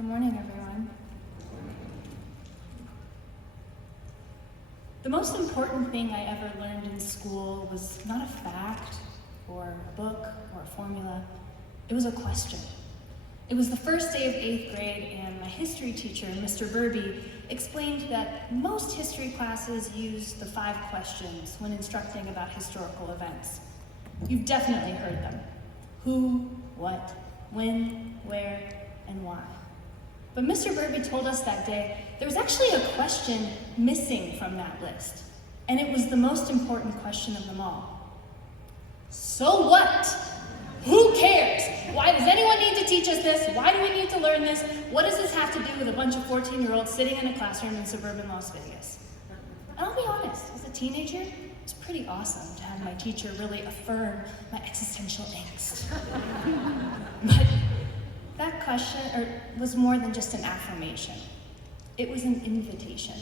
Good morning, everyone. The most important thing I ever learned in school was not a fact, or a book, or a formula. It was a question. It was the first day of 8th grade, and my history teacher, Mr. Burby, explained that most history classes use the 5 questions when instructing about historical events. You've definitely heard them. Who, what, when, where, and why. But Mr. Burby told us that day there was actually a question missing from that list, and it was the most important question of them all. So what? Who cares? Why does anyone need to teach us this? Why do we need to learn this? What does this have to do with a bunch of 14-year-olds sitting in a classroom in suburban Las Vegas? And I'll be honest, as a teenager, it was pretty awesome to have my teacher really affirm my existential angst. But that question was more than just an affirmation. It was an invitation,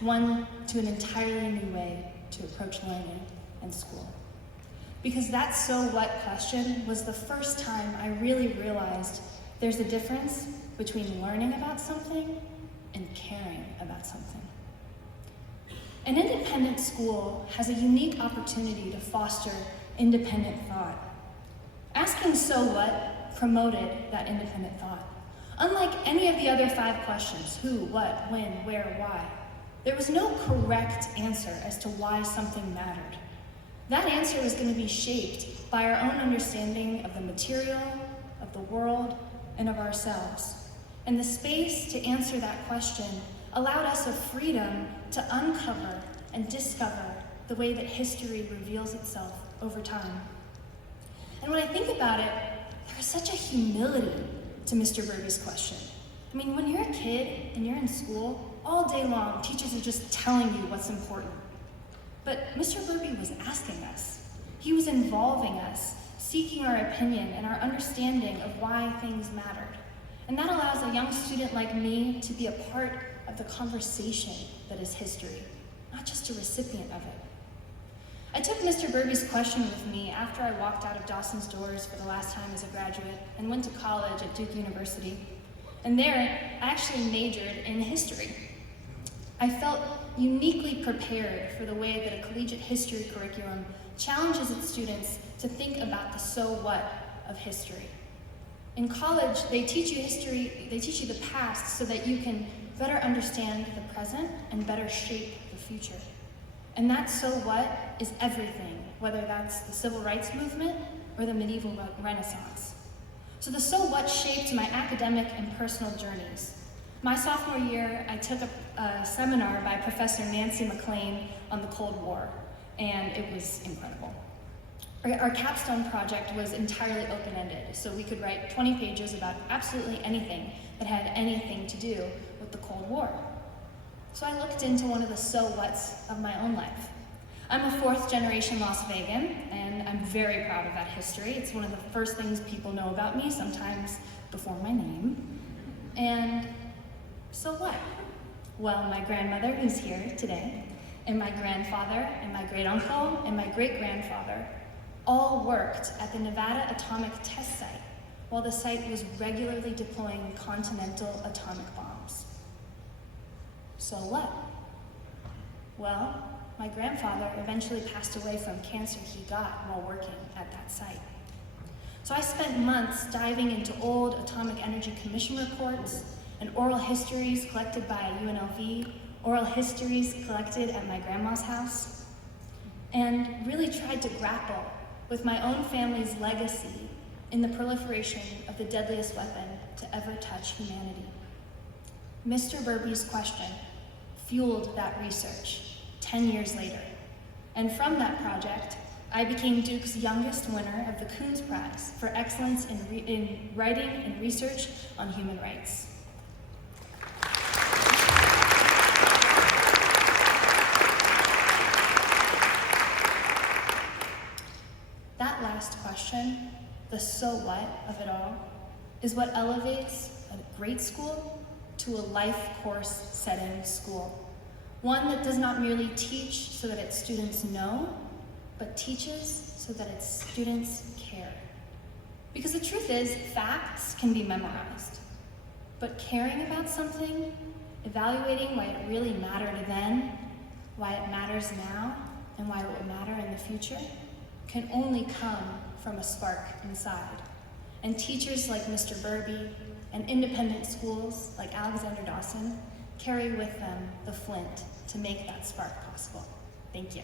one to an entirely new way to approach learning and school. Because that so what question was the first time I really realized there's a difference between learning about something and caring about something. An independent school has a unique opportunity to foster independent thought. Asking so what promoted that independent thought. Unlike any of the other 5 questions, who, what, when, where, why, there was no correct answer as to why something mattered. That answer was going to be shaped by our own understanding of the material, of the world, and of ourselves. And the space to answer that question allowed us a freedom to uncover and discover the way that history reveals itself over time. And when I think about it, there was such a humility to Mr. Burby's question. I mean, when you're a kid and you're in school, all day long, teachers are just telling you what's important. But Mr. Burby was asking us. He was involving us, seeking our opinion and our understanding of why things mattered. And that allows a young student like me to be a part of the conversation that is history, not just a recipient of it. I took Mr. Burby's question with me after I walked out of Dawson's doors for the last time as a graduate and went to college at Duke University. And there, I actually majored in history. I felt uniquely prepared for the way that a collegiate history curriculum challenges its students to think about the so what of history. In college, they teach you history, they teach you the past so that you can better understand the present and better shape the future. And that so what is everything, whether that's the civil rights movement or the medieval Renaissance. So the so what shaped my academic and personal journeys. My sophomore year, I took a seminar by Professor Nancy McLean on the Cold War, and it was incredible. Our capstone project was entirely open-ended, so we could write 20 pages about absolutely anything that had anything to do with the Cold War. So I looked into one of the so whats of my own life. I'm a 4th generation Las Vegan, and I'm very proud of that history. It's one of the first things people know about me, sometimes before my name. And so what? Well, my grandmother, who's here today, and my grandfather, and my great-uncle, and my great-grandfather all worked at the Nevada Atomic Test Site while the site was regularly deploying continental atomic bombs. So what? Well, my grandfather eventually passed away from cancer he got while working at that site. So I spent months diving into old Atomic Energy Commission reports and oral histories collected by UNLV, oral histories collected at my grandma's house, and really tried to grapple with my own family's legacy in the proliferation of the deadliest weapon to ever touch humanity. Mr. Burby's question fueled that research 10 years later. And from that project, I became Duke's youngest winner of the Coons Prize for excellence in writing and research on human rights. That last question, the so what of it all, is what elevates a great school to a life course setting school. One that does not merely teach so that its students know, but teaches so that its students care. Because the truth is, facts can be memorized, But caring about something, evaluating why it really mattered then, why it matters now, and why it will matter in the future, can only come from a spark inside. And teachers like Mr. Burby and independent schools like Alexander Dawson carry with them the flint to make that spark possible. Thank you.